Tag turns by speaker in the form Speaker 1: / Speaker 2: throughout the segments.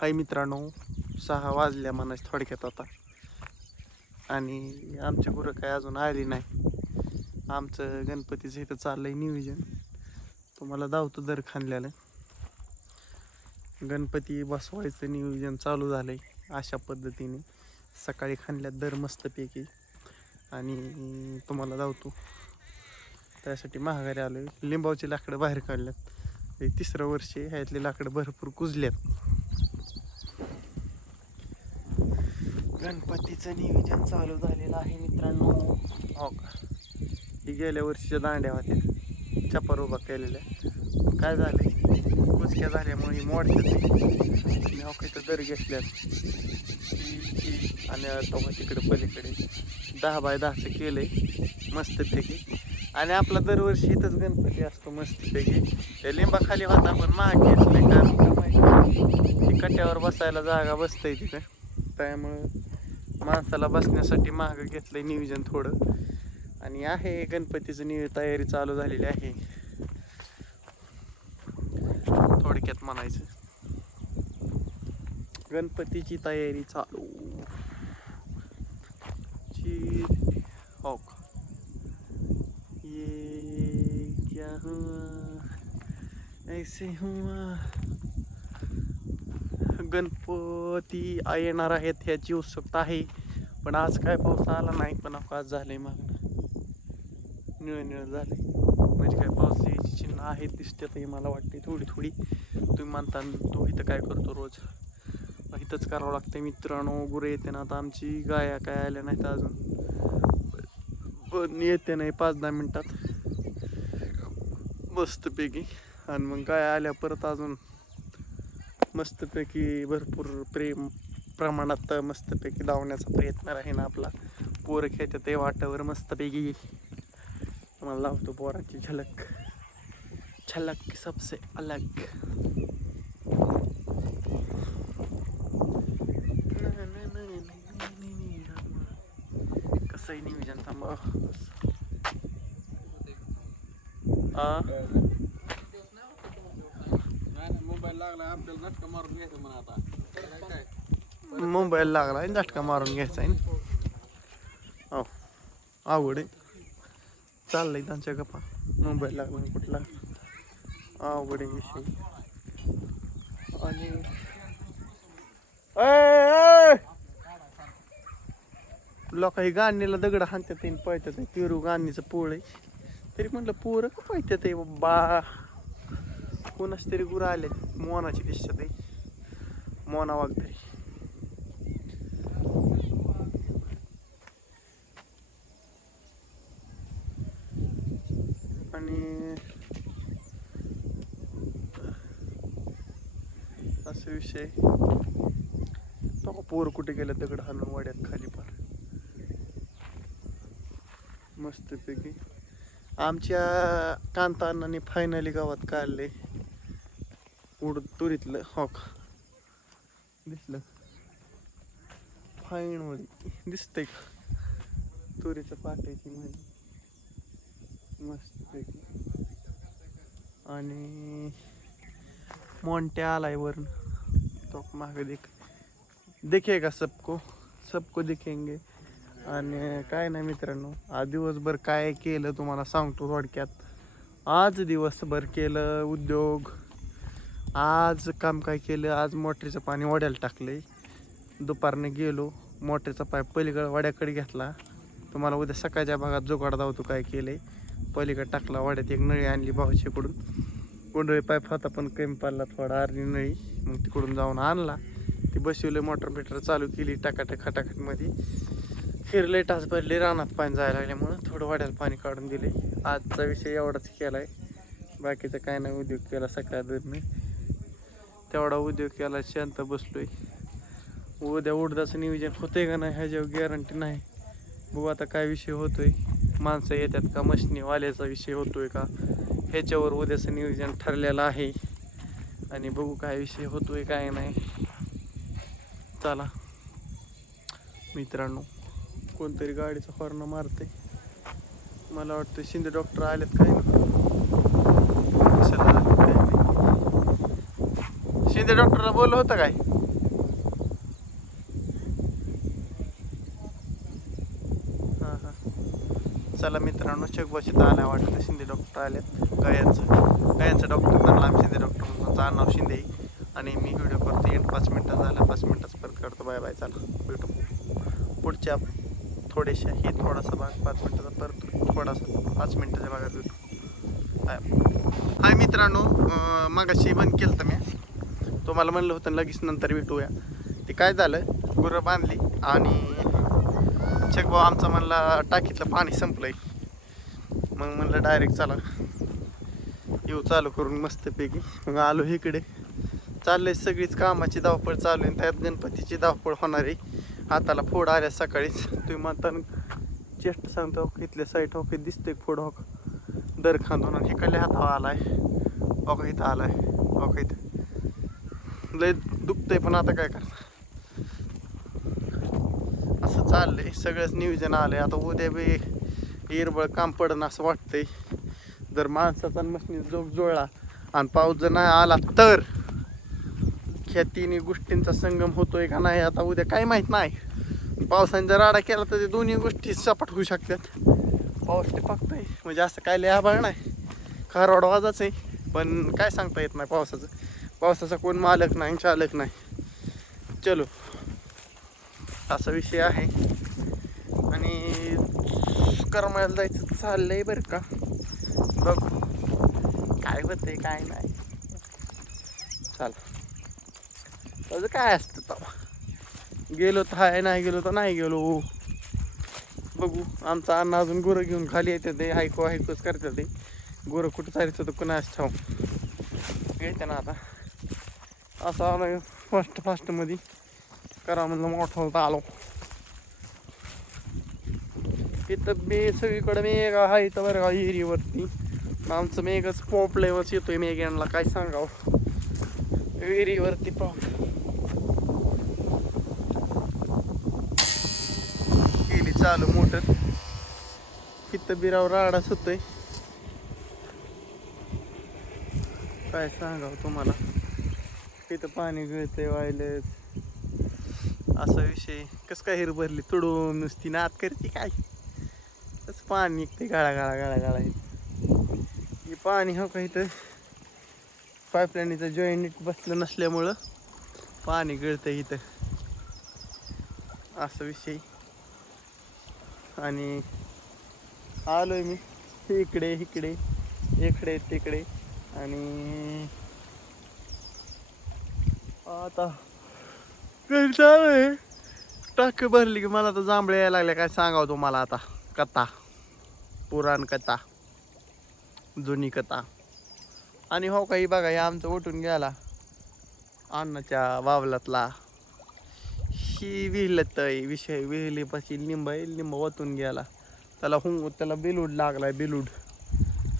Speaker 1: हाय मित्रांनो सहा वाजल्या म्हणायचं थोडक्यात आता. आणि आमची गुरं काय अजून आली नाही. आमचं गणपतीचं इथं चाललं आहे नियोजन. तुम्हाला धावतो दर खाणल्याला गणपती बसवायचं नियोजन चालू झालं आहे अशा पद्धतीने. सकाळी खाणल्यात दर मस्तपैकी. आणि तुम्हाला धावतो. त्यासाठी महागारी आलोय. लिंबावची लाकडं बाहेर काढल्यात. हे तिसरं वर्ष ह्यातले ह्यातली लाकडं भरपूर कुजल्यात. गणपतीचं नियोजन चालू झालेलं आहे मित्रांनो. हो का? ही गेल्या वर्षीच्या दांड्या होत्या. चपार उभा केलेल्या. काय झाले कुचक्या झाल्यामुळे ही मोडतात. आणि हो काही दर घेतल्यात. आणि तो तिकडे पलीकडे दहा बाय दहाचं केलंय. मस्तपैकी. आणि आपला दरवर्षी इथंच गणपती असतो मस्तपैकी. त्या लिंबाखाली होता पण महाग घेतलंय कारण का कट्ट्यावर बसायला जागा बसतंय तिथं. त्यामुळं माणसाला बसण्यासाठी महाग घेतलंय नियोजन थोडं. आणि आहे गणपतीचं नियो तयारी चालू झालेली आहे. थोडक्यात म्हणायचं. गणपतीची तयारी चालू. ची हो ये क्या हुआ? ऐसे हुआ. गणपती येणार आहेत ह्याची उत्सुकता आहे. पण आज काय पाऊस आला नाही पण आज झाले मागणं. निळ निळ झाले म्हणजे काय पाऊस यायची चिन्ह आहेत दिसते हे मला वाटते थोडी थोडी. तुम्ही म्हणता तो इथं काय करतो रोज? इथंच करावं लागतं मित्रांनो. गुरे येते ना आता आमची गाया काय आल्या नाहीत अजून. पण येते नाही पाच दहा मिनटात. मस्तपैकी. आणि मग गाया आल्या परत अजून. मस्तपैकी भरपूर प्रेम प्रमाणात मस्तपैकी धावण्याचा प्रयत्न राहील आपला. पोर खेळतात ते वाटावर मस्तपैकी. मला लावतो पोराची झलक. झलक सबसे अलग. कसंही नियोजन? थांबा.
Speaker 2: मोबाईल लागला आपल्याला झटका मारून घ्यायचं म्हणा आता. काय?
Speaker 1: मुंबईला लागला आणि झटका मारून घ्यायचा आहे. ना हो आवड आहे. चाललंय त्यांच्या गप्पा. मुंबईला लागला कुठला? आवड आहे विषय. आणि लोक हे गाणीला दगड हाणतात तीन पळतात पेरू गाणीचं पोळ आहे. तरी म्हटलं पोरं का पळतात आहे बा कोणाच तरी गुरं आले मोनाची दिसतात आहे मोना वागतरी तरी असा विषय पोर कुठे गेलं दगड हाणून वाड्यात खाली पार. मस्तपैकी. आमच्या कांतानाने फायनली गावात काढले. उड तुरीतलं. हो हॉक दिसलं. फाईन दिसतंय का? तुरीचं पाटायची म्हणजे मस्तपैकी. आणि मोंट्या आलाय वरून. तो मागे देख. दिखेगा सबको. सबको दिखेंगे. आणि काय नाही मित्रांनो आज दिवसभर काय केलं तुम्हाला सांगतो थोडक्यात. आज दिवसभर केलं उद्योग. आज काम काय केलं? आज मोटरीचं पाणी वड्याला आहे दुपारने गेलो मोटरीचा पाईप पलीकडे वड्याकडे घेतला. तुम्हाला उद्या सकाळच्या भागात जोगाड धावतो काय केलंय. पलीकडे टाकला वाड्यात एक नळी आणली भाऊच्याकडून गोंधळी पाईप होता पण कमी पडला थोडा अर्धी नळी मग तिकडून जाऊन आणला. ती बसवले मोटर बिटर चालू केली टाकाटक खटाखटमध्ये फिरले टाच भरले रानात पाणी जायला लागल्यामुळं थोडं वाड्याला पाणी काढून दिले. आजचा विषय एवढाच केलाय. बाकीचा काय नाही उद्योग केला सकाळ मी तेवढा उद्योग केला शांत बसलोय. उद्या उडदाचं नियोजन होतंय का नाही ह्याच्यावर गॅरंटी नाही. बघू आता काय विषय होतोय. माणसं येतात का? मशनीवाल्याचा विषय होतोय का? ह्याच्यावर उद्याचं नियोजन ठरलेलं आहे. आणि बघू काय विषय होतोय काय नाही. चला. मित्रांनो कोणतरी गाडीचा हॉर्न मारते मला वाटतं शिंदे डॉक्टर आलेत काय ना? शिंदे डॉक्टरला बोललं होतं काय? चला मित्रांनो शेकबाशी आल्या वाटतं. शिंदे डॉक्टर आल्यात गळ्यांचं गळ्यांचं डॉक्टर म्हणलं लांब शिंदे डॉक्टर माझं नाव शिंदे. आणि मी व्हिडिओ करतो. एंड पाच मिनटं झाला. पाच मिनटात परत करतो. बाय बाय चला भेटू. पुढच्या थोडेशा हे थोडासा भाग पाच मिनटाचा परत थोडासा पाच मिनटाच्या भागात भेटू. बाय हाय मित्रांनो मागाशी बंद केलं तर मी. तुम्हाला म्हणलं होतं लगेच नंतर भेटूया. ते काय झालं? गुरं बांधली आणि चकभाऊ आमचा म्हणला टाकीतलं पाणी संपलंय. मग म्हणलं डायरेक्ट चला. येऊ चालू करून मस्तपैकी. मग आलो इकडे. चाललंय सगळीच कामाची धावपळ चालू आहे. त्यात गणपतीची धावपळ होणार आहे. हाताला फोड आल्या सकाळीच. तुम्ही म्हणताना चेष्ट सांगतो इथल्या साईड हो दिसतोय फोड हो दर खांदून आणि इकडल्या हातावर आलाय. हो इथं आलाय. हो इथं? लय दुखतंय पण आता काय करणार? असं चाललंय. सगळंच नियोजन आलंय. आता उद्या बी हिरबळ काम पडन असं वाटतंय. जर माणसाचा मशनी जोग जुळला आणि पाऊस जर नाही आला तर ह्या तिन्ही गोष्टींचा संगम होतोय का नाही आता उद्या काय माहीत नाही. पावसाने जर आडा केला तर ते दोन्ही गोष्टी सपाट होऊ शकतात. पाऊस ते टिपकतोय म्हणजे असं काय लय आभाळ नाही. खारवाड वाजाच आहे. पण काय सांगता येत नाही पावसाचं. पावसाचा कोण मालक नाही चालक नाही. चलो. असा विषय आहे. आणि करमायला जायचं चाललंय बरं का. बघ. काय होतंय काय नाही. चाल. त्याचं काय असतं तेव्हा गेलो तर हाय नाही गेलो तर नाही गेलो. बघू. आमचा अण्णा अजून गुरं घेऊन खाली येते ते. हायको हायकोच करतात ते. गुरं कुठं चालायचं तर कुणाच ठाऊ येते ना आता. असं आलं फास्ट फास्टमध्ये करा म्हणलं मोठा होता आलो. इथं मी सगळीकडे मेघ आहे इथं बरं का विहिरीवरती. आमचं मेघच पोपल्यावरच येतोय मेघ्यांना काय सांगावं. विहिरीवरती पाप केली चालू मोटर. इथं बिरावर राडाच होतोय. काय सांगावं तुम्हाला? इथं पाणी गळतंय वायलंच असा विषय कसं काय हिर भरली? तुडून नुसती नात करते काय? तसं पाणी निघते गाळा गाळा गाळा गाळा. हे पाणी हो का इथं? पाईपलाईनीचं जॉईंट बसलं नसल्यामुळं पाणी गळतं इथं. असा विषय आणि आलोय मी इकडे इकडे इकडे तिकडे. आणि आता घरी चालू टाक भरली की मला तर जांभळे यायला लागले काय सांगावं तुम्हाला आता? कथा. पुराण कथा. जुनी कथा. आणि हो काही बघा हे आमचं उठून गेला. अन्नाच्या वावलातला. ही विहिलत विषय विहिलीपाशी लिंब आहे लिंब ओतून गेला. त्याला हुंग त्याला बिलूड लागलाय बिलूड.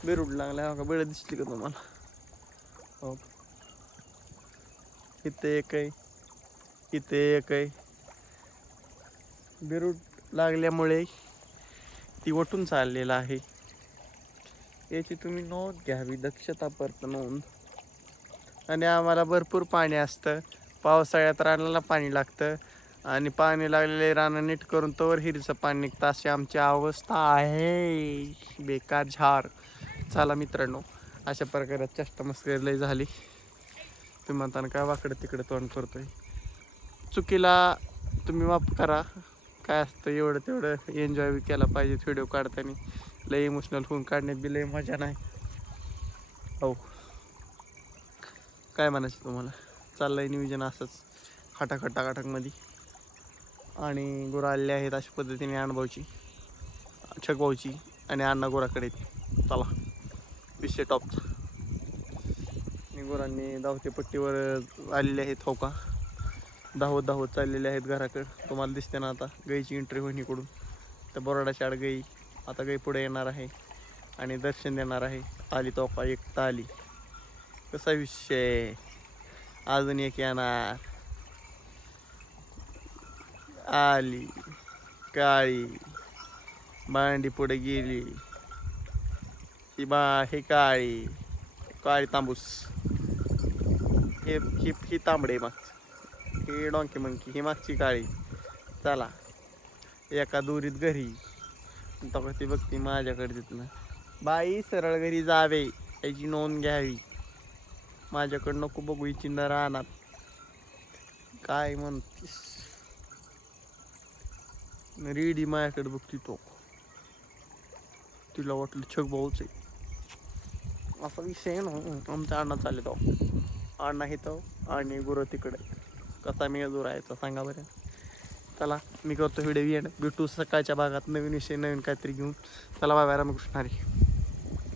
Speaker 1: बेलूड लागलाय हो का बेळ दिसली का तुम्हाला? हो इथे एक काही इथे एक आहे. बिरूट लागल्यामुळे ती वटून चाललेलं आहे. याची तुम्ही नोंद घ्यावी दक्षतापर्यंत नोंद. आणि आम्हाला भरपूर पाणी असतं. पावसाळ्यात रानाला पाणी लागतं. आणि पाणी लागलेले रानं नीट करून तोवर हिरीचं पाणी निघतं. अशी आमची अवस्था आहे. बेकार झार चला मित्रांनो अशा प्रकारे चष्टमस्करी लय झाली. तुम्ही म्हणताना काय वाकडं तिकडं तोंड करतोय? चुकीला तुम्ही माफ करा. काय असतं एवढं तेवढं एन्जॉय केला पाहिजे व्हिडिओ काढताना. लय इमोशनल होऊन काढण्यात बी लय मजा नाही. हो. काय म्हणायचं तुम्हाला? चाललंय नियोजन असंच खटाखट टाकाटकमध्ये आणि गुरं आलेले आहेत अशा पद्धतीने अनुभवची छकभाऊची आणि अण्णा गोराकडे चला विषय टॉपचा आणि गुरांनी धावते पट्टीवर आलेले आहेत हो का? धावत धावत चाललेले आहेत घराकडे. तुम्हाला दिसते ना आता गाईची एंट्री होईन इकडून. तर बोराडाची आड गाई. आता गाई पुढे येणार आहे आणि दर्शन देणार आहे. आली तोफा एक ताली कसा विषय? अजून एक येणार. आली. काळी. भांडी पुढे गेली. ही बा हे काळी. काळी तांबूस. हे ही ही तांबडे मागचं. हे डोंकी मंकी ही मागची काळी. चला. एका दोरीत घरी. ती बघते माझ्याकडे तिथनं. बाई सरळ घरी जावे. याची नोंद घ्यावी. माझ्याकडं नको बघू ही चिन्ह राहणार काय म्हणतीस? रेडी माझ्याकडे बघती तो. तिला वाटलं छक भाऊच आहे. असा विषय आहे ना आमचा अण्णा चालत तो. अण्णा हे तो आणि गुरु तिकडे. कसा मी दूर सांगा बरं. चला मी करतो व्हिडिओ एंड भेटू सकाळच्या भागात नवीन विषय नवीन काहीतरी घेऊन. चला बाबा रामकृष्ण हरी.